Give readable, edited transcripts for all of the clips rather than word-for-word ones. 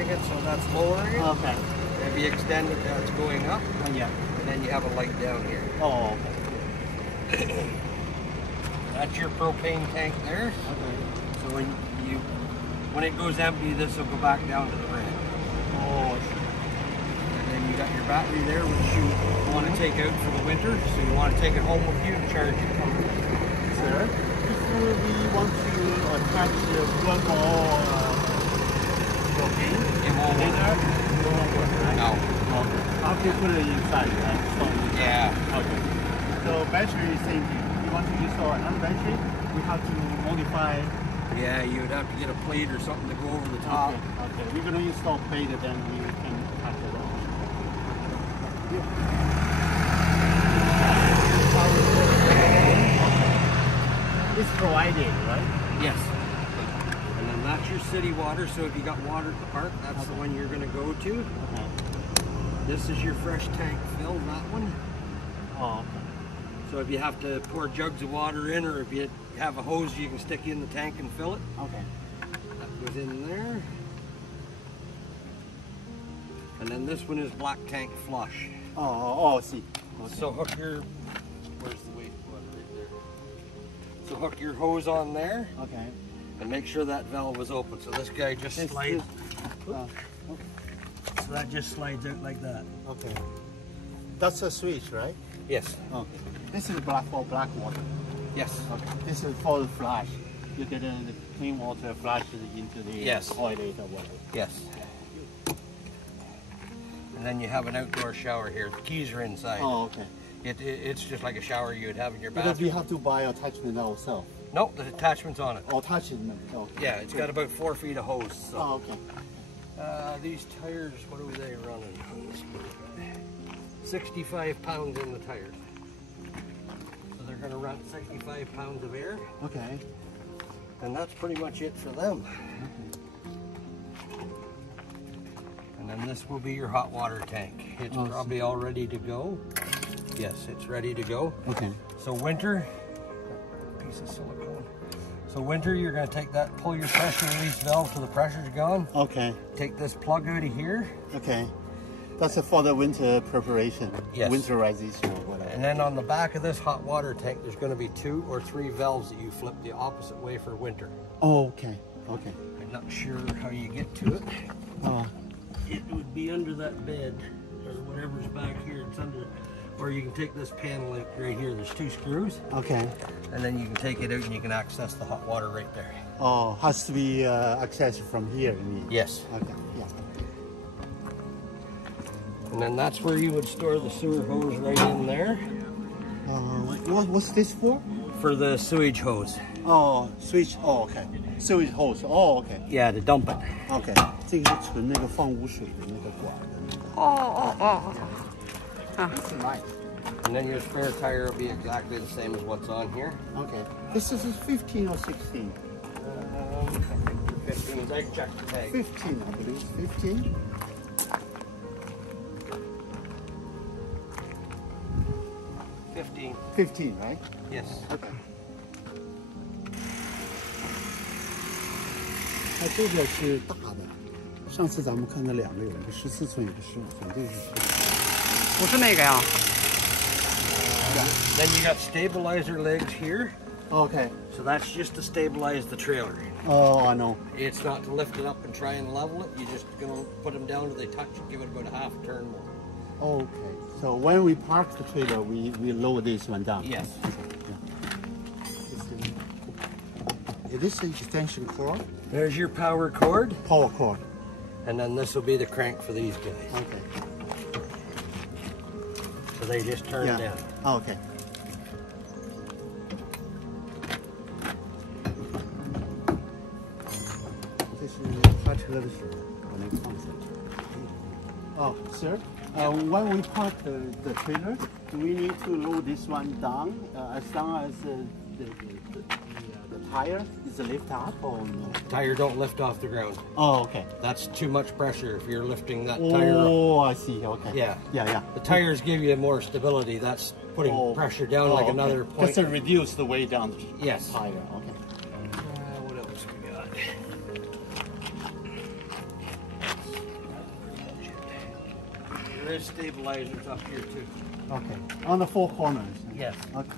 raising it, so that's lowering it. Okay. If you extend it, that's going up. Yeah. And then you have a light down here. Oh, okay. That's your propane tank there. Okay. So when it goes empty, this will go back down to the red. Oh, I see. And then you got your battery there, which you want to take out for the winter. So you want to take it home with you to charge it. Sir, if we want to attach one more propane, It won't work. it won't work, right? No. Okay. After you put it inside, right? So, Yeah. okay. So battery is same thing. If you want to install another battery, we have to modify. Yeah, you would have to get a plate or something to go over the top. Okay. We're going to install plate, then we can attach it on. It's provided, right? Yes. And then that's your city water. So if you got water at the park, that's the one you're going to go to. Okay. This is your fresh tank fill, that one. Oh, okay. So if you have to pour jugs of water in, or if you have a hose you can stick in the tank and fill it. Okay. That goes in there. And then this one is black tank flush. Oh, see. Okay. So hook your, where's the weight one right there? So hook your hose on there. Okay. And make sure that valve is open. So this guy just slides. Okay. So that just slides out like that. Okay. That's a switch, right? Yes. Okay. This is black for black water. Yes. Okay. This is for the flush. You get the clean water flushes into the toilet or whatever. Yes. And then you have an outdoor shower here. The keys are inside. Oh, okay. It's just like a shower you would have in your Because bathroom. we have to buy attachment ourselves. Nope, the attachment's on it. Oh, attachment. Okay. Yeah, it's got about 4 feet of hose. So. Oh, okay. These tires, what are they running? 65 pounds in the tires. So they're going to run 65 pounds of air. Okay. And that's pretty much it for them. And then this will be your hot water tank. It's probably all ready to go. Yes, it's ready to go. Okay. So winter, piece of silicone. So winter, you're going to take that, pull your pressure release valve till the pressure's gone. Okay. Take this plug out of here. Okay. That's for the winter preparation. Yes. Winterization or whatever. And then on the back of this hot water tank, there's going to be 2 or 3 valves that you flip the opposite way for winter. Oh, okay. Okay. I'm not sure how you get to it. Oh. It would be under that bed, or whatever's back here. It's under, or you can take this panel out right here. There's 2 screws. Okay. And then you can take it out and you can access the hot water right there. Oh, has to be accessed from here. You mean? Yes. Okay. Yeah. And then that's where you would store the sewer hose right in there. What's this for? For the sewage hose. Oh, switch. Oh, okay. Sewage hose. Oh, okay. Yeah, to dump it. Okay. 这个是存那个放污水的那个管的。This is nice. And then your spare tire will be exactly the same as what's on here. Okay. This is 15 or 16? I think 15. I checked the tag. 15, I believe. 15? 15. 15, right? Yes. Okay. 那这个是大的，上次咱们看的两个，有一个14寸，有一个15寸，这个是不是那个呀。Then you got stabilizer legs here. Okay. So that's just to stabilize the trailer. Oh, I know. It's not to lift it up and try and level it. You're just gonna put them down till they touch and give it about a half turn more. Okay. So when we park the trailer, we lower this one down. Yes. Is this an extension cord? There's your power cord. Power cord. And then this will be the crank for these guys. Okay. So they just turn down. Oh, okay. This is 发车的时候，把那个放下去。Oh, sir, when we park the trailer, do we need to lower this one down as long as the tire is lift up or no? Tire don't lift off the ground. Oh, okay. That's too much pressure if you're lifting that tire up. Oh, I see. Okay. Yeah. Yeah. The tires give you more stability. That's putting pressure down like another point. Just to reduce the weight down the Yes. tire. Okay. What else we got? is stabilizers up here too. Okay. On the four corners. Yes. Okay.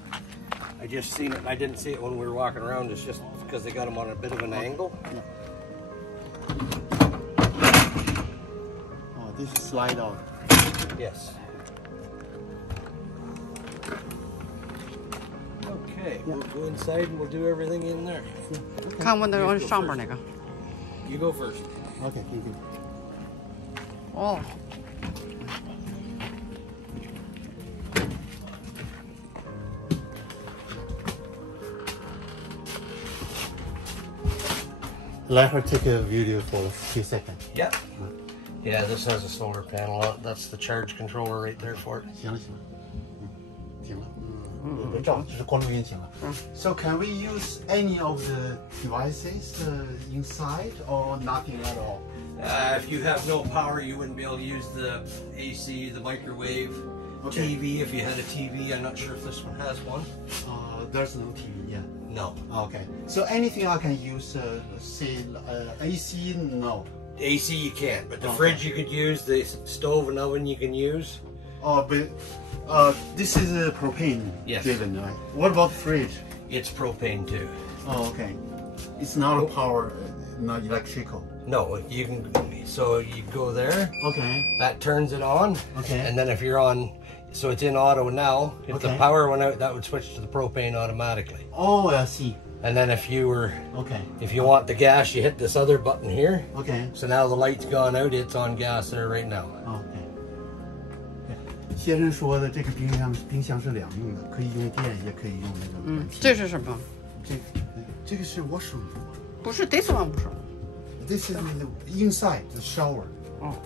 I just seen it. I didn't see it when we were walking around. It's just because they got them on a bit of an angle. Yeah. Oh, this is slide out. Yes. Okay, we'll go inside and we'll do everything in there. 看问的上边那个。 You go first. Okay, thank you. 哦， Let her take a video for a few seconds. Yep. Yeah, this has a solar panel on it. That's the charge controller right there for it. 行了，停了，没照，只是光录音行了。So can we use any of the devices inside or nothing at all? If you have no power, you wouldn't be able to use the AC, the microwave, Okay. TV. If you had a TV, I'm not sure if this one has one. There's no TV yet. No. Okay. So anything I can use, say AC, no. AC you can't, but the Okay. fridge you could use, the stove and oven you can use. Oh, but this is propane Yes. driven, right? What about fridge? It's propane too. Oh, okay. It's not a power, not electrical. No, you can. So you go there. Okay. That turns it on. Okay. And then if you're on, so it's in auto now. If the Okay. power went out, that would switch to the propane automatically. Oh, I see. And then if you were, Okay. if you want the gas, you hit this other button here. Okay. So now the light's gone out. It's on gas there right now. OK，先生说的这个冰箱是两用的，可以用电，也可以用那个。这是什么？这个是washroom。不是 this one 不是？ This is the inside the shower. 哦，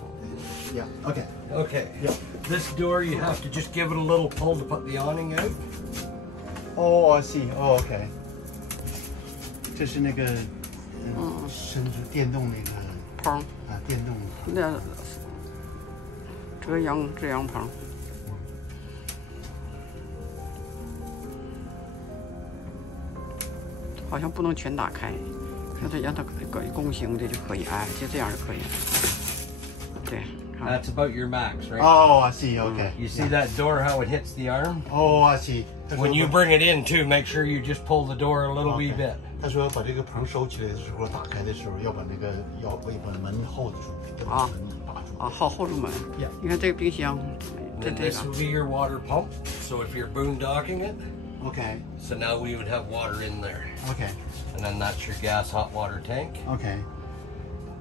Yeah. Okay. Okay. Yeah. This door, you have to just give it a little pull to put the awning out. Oh, I see. Oh, okay. 这是那个伸直电动那个棚，电动。那遮阳棚。好像不能全打开，让它弓形的就可以，哎，就这样就可以。对，看 That's about your max, right? Oh, I see. Okay. You see that door, how it hits the arm? Oh, I see. When you bring it in too, make sure you just pull the door a little wee bit. 他说把这个棚收起来的时候，打开的时候要把那个把门后住，把门把住。啊，后住门。 Yeah. 你看这个冰箱， And this will be your water pump. So if you're boondocking it, Okay. so now we would have water in there. Okay. And then that's your gas hot water tank. Okay.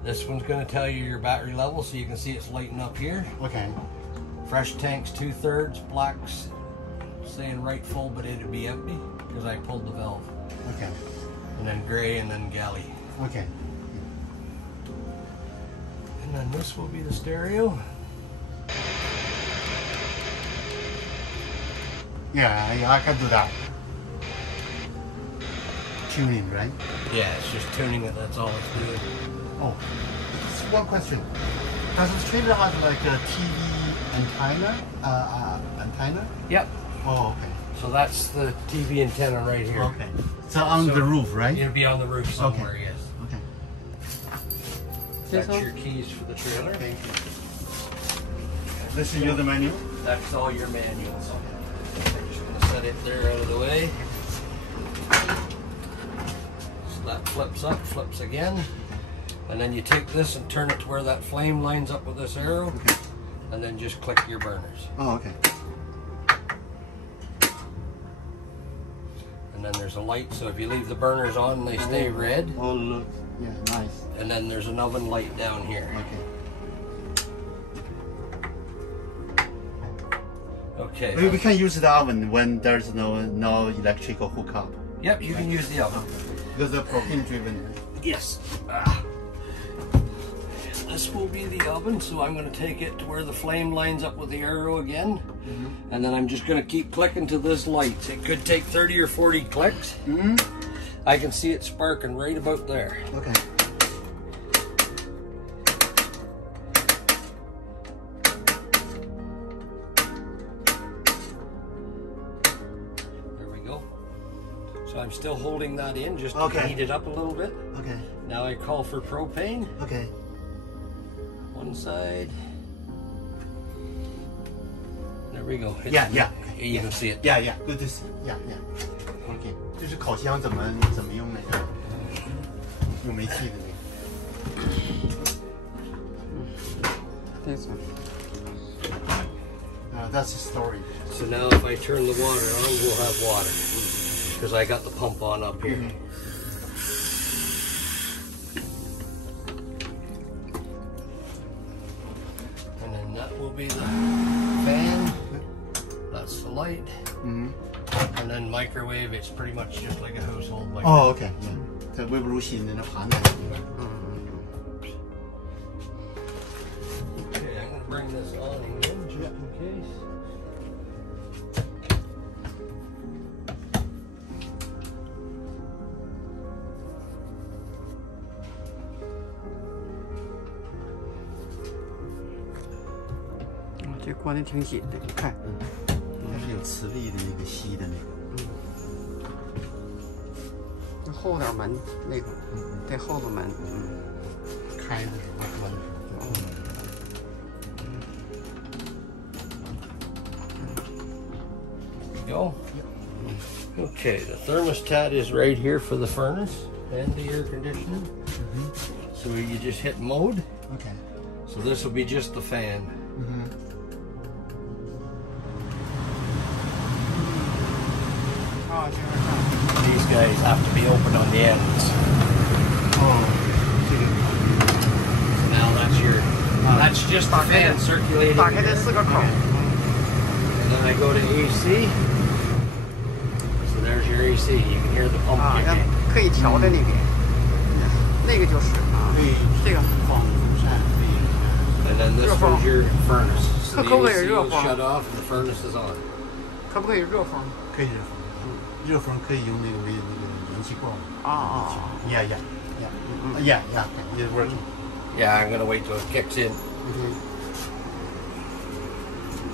This one's going to tell you your battery level, so you can see it's lighting up here. Okay. Fresh tanks 2/3, black's saying right full, but it'd be empty because I pulled the valve. Okay. And then gray, and then galley. Okay. And then this will be the stereo. Yeah, I can do that. Tuning, right? Yeah, it's just tuning it. That's all it's doing. Oh, just one question. Does the trailer have like a TV antenna? Antenna? Yep. Oh, okay. So that's the TV antenna right here. Okay. So on the roof, right? It'll be on the roof somewhere. Okay. Yes. Okay. That's your keys for the trailer. Thank you. This is your manual? That's all your manuals. I'm just going to set it there out of the way. So that flips up, flips again. And then you take this and turn it to where that flame lines up with this arrow. Okay. And then just click your burners. Oh, okay. And then there's a light, so if you leave the burners on, they stay red. Oh, look. Yeah, nice. And then there's an oven light down here. Okay. Okay. We can use the oven when there's no electrical hookup. Yep, you can use the oven. Because the propane driven. Yes. This will be the oven, so I'm going to take it to where the flame lines up with the arrow again. And then I'm just going to keep clicking to this light. It could take 30 or 40 clicks. I can see it sparking right about there. Okay. There we go. So I'm still holding that in just to Okay. heat it up a little bit. Okay. Now I call for propane. Okay. One side. we go. Yeah, yeah. You can see it. Yeah, yeah. Good to see. Yeah, yeah. OK， 就是烤箱怎么用那个用煤气的那个。This one. That's the story. So now if I turn the water on, we'll have water. Because I got the pump on up here. And then that will be the fan. That's the light. And then microwave, it's pretty much just like a household microwave. Oh, OK. 在微波炉芯在那盘在里边。Okay, I'm going to bring this on again just in case. Oh, 这关的挺紧的，你看。它是有磁力的那个吸的那个。后点门那个，对后头门，开的时候关的时Go.候。Okay, the thermostat is right here for the furnace and the air conditioning. So you just hit mode. OK。So this will be just the fan. These guys have to be open on the ends. So now that's just the fan circulating. 打开这4个口。And then I go to AC. So there's your AC. You can hear the pump 啊， kick in. 可以调在那边，那个就是啊，这个。 And then this one's your furnace. So the 可不可以 AC 热 will 风？ shut off and the furnace is on. 可不可以热风？可以热风，热风可以用那个燃气罐。Yeah, yeah, yeah, yeah, yeah. It's working. Yeah, I'm gonna wait till it kicks in.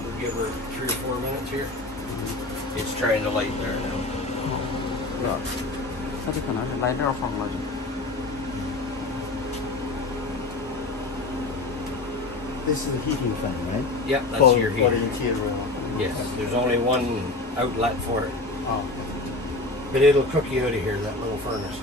We'll give her 3 or 4 minutes here. It's trying to light there now. 它这可能是来热风了就。 This is a heating fan, right? Yep, that's for, your for the heater. interior. Yes, there's only one outlet for it. Oh. But it'll cook you out of here, that little furnace.